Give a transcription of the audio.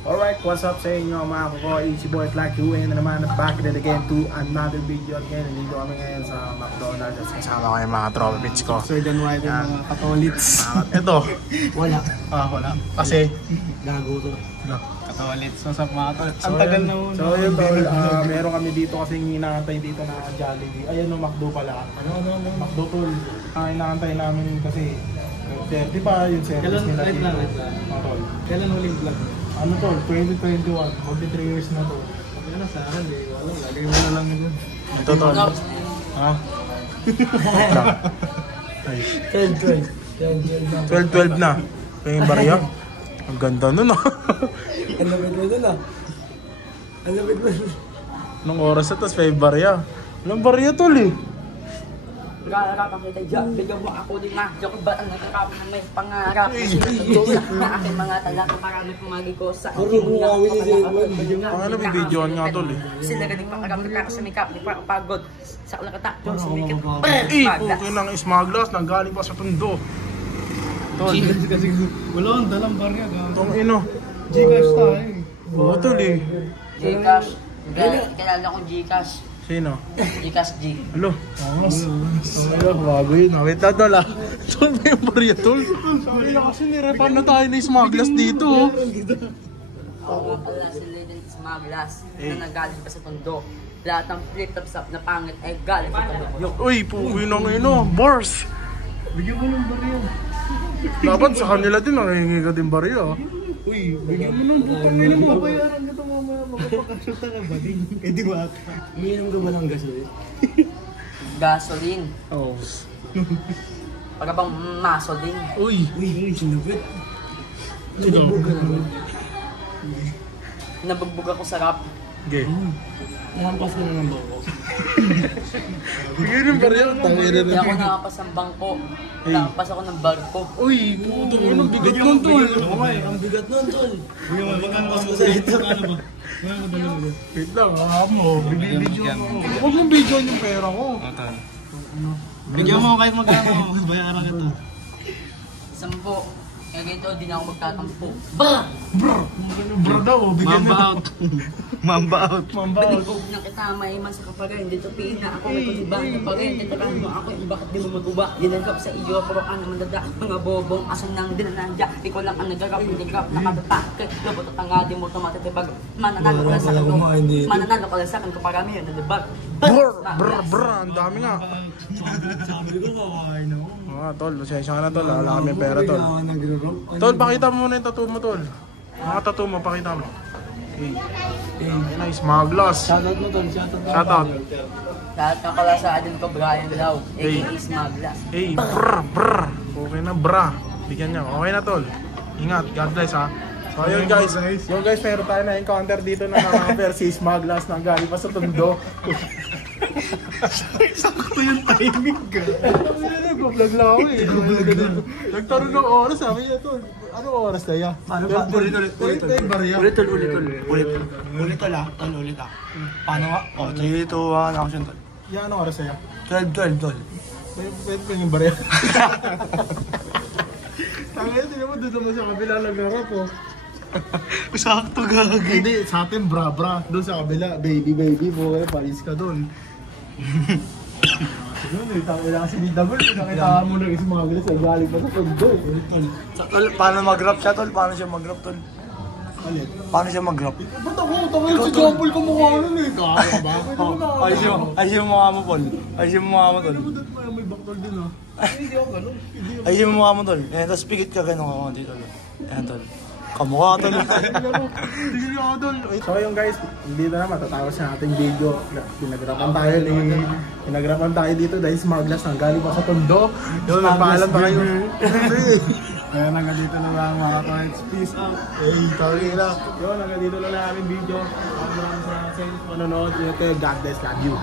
Alright, what's up sa inyo mga kukoy? Si Boy Clark UN na naman back in again to another video again. Nandito kami ngayon sa McDonald's. Kasama ko yung mga tropa bitch ko. Sir Dan White yung mga katolits. Ito. Wala. Wala. Kasi Gago to. Katolits. So sa mga katolits. Ang so, tagal na muna. So yun tol, meron kami dito kasi inaantay dito na Jollibee. Ayun no, McDo pala. Ano? McDo tol. Inaantay namin kasi di ba yung service nila dito? Kailan huling vlog? Ano tol, 2021, magdi 3 years na to. Ano sa akin eh, wala, lagay mo na lang yun. Ito tol. Ha? 12 na. Kaya yung barya. Ang ganda nun ah. Ang lapit mo dun ah. Ang lapit mo dun. Nung oras na tas 5 barya. Walang barya tol eh. Nagkakarapan kita dyan, bigyan mo ako din na joke ba ang nagkakapon na may pangarap Sinagdosa na aking mga talaka marami pumagi ko sa aking mga Ano may videoan nga tol eh. Sila galing pangarap nagkakasumikap, di pa pagod sa ulakata, Diyos sumikip Pukin ng smugglers, nanggaling pa sa tundo. Tol. Wala ang dalang barya. Tong ino. Gcash tayo eh. Oo tol eh. Gcash, kilala kong Gcash Sino? Gcash G. Alo. Alo, bago yun. Wait na tol ah. Tol ba yung barya tol? Sabi na kasi nirepan na tayo ng smugglers dito oh. Ako nga pala si Legend Smaglas na nagaling pa sa tondo. Lahat ng flip-top na pangit ay galing sa tondo. Uy, pukin ng ino. Bars. Bigyan mo ng barya. Dapat sa kanila din, nangihingi ka din barya. Uy, bigyan mo ng butang nila. Mabayaran ka ito mamaya. Magpapakasulta ka ba? Eh di ba? Umiinom ka ba ng gasolin? Gasoline. Oo. Para bang masoling. Uy. Sinubit. Sinubog ka naman. Nabugbog ako sa rap. Okay. Nahampas ka na ng bako. Bigyan yung barya. Tangin na Hindi ako nakapas ng bangko. Nakapas ako ng barko. Uy, putang ino. Bigat nun tol. Ang bigat nun, tol. Bigyan mo, magkakas ko sa ito. Wait lang, mo. Bibidyo mo. Huwag mong video yung pera ko. Bigyan mo kahit magkano. Bayaran kita. 10. Kaya ganito, di na ako magtatampo. Bro daw, bigyan mo. Mamba out. Pinigog na kita, maiman sa kapagain. Dito pina ako, may kulibaan na pa rin. Titakan mo ako, yung bakit di mo maguba. Dinagap sa iyo, puro ka naman dada. Mga bobong, asan nang dinanandya. Ikaw lang ang nagarap, hindi grap, nakadatak. Lubot at ang adi mo, tumatitibag. Mananalo ka lang sa akin. Mananalo ka lang sa akin, kaparami yun, nadibag. Ang dami nga. Sabi ko, kakain ako. Tol, pasensya ka na tol. Wala kami pera tol. Tol, pakita mo muna yung tattoo mo tol. Mga tattoo mo, pakita mo. Ayun na, smugglers. Shoutout mo, tol. Shoutout. Shoutout. Lahat ng kalasadin ko, Brian Lau, a.k.a. Smaglas. Hey, brr. Okay na bra. Bigyan niya. Okay na tol. Ingat, God bless ha. So yun guys, meron tayo na encounter dito na nakaka-pair si smugglers na galing pa sa tundo. Sakto yung timing ka. Nag-vlog lang ako eh. Nagtanong ng oras, sabi niya tol. Anong oras na yan? Ulit tol ah. Paano nga? O, 3, 2, 1, action tol. Yan, anong oras na yan? 12 tol. Pwede pa yung barya. Tangin, tingnan mo doon naman sa kabila nag-harap oh. Sakto gagawin. Hindi, sa atin bra. Doon sa kabila, baby po. Palis ka doon. Doon eh, tangin kasi ni Dabol. Nakita mo ng smugglers ay galing pa sa tundo. Tol, paano mag-rap siya tol? Paano siya mag-rap tol? Paano siya mag-rap? Ba't ako? Tangin si Jopol ka mukha nun eh. Kaka ba? Ayos yung mukha mo tol. Ayos yung mukha mo tol. May baktol din ah. Hindi ako ganun. Ayos yung mukha mo tol. Ayan, tapos pikit ka ganun ako dito tol. Ayan tol. Kamukha tol. Tingin niyo ako tol. So yung guys, dito na matatapos na ating video. Pinagrapan tayo dito dahil smugglers nang galing pa sa tondo. Yun, nagpaalam pa kayo. Kaya hanggang dito na lang mga friends. Peace out. Hey, sorry na. Yun, hanggang dito na lang aming video. Maraming salamat sa inyo sa panonood. God bless, love you.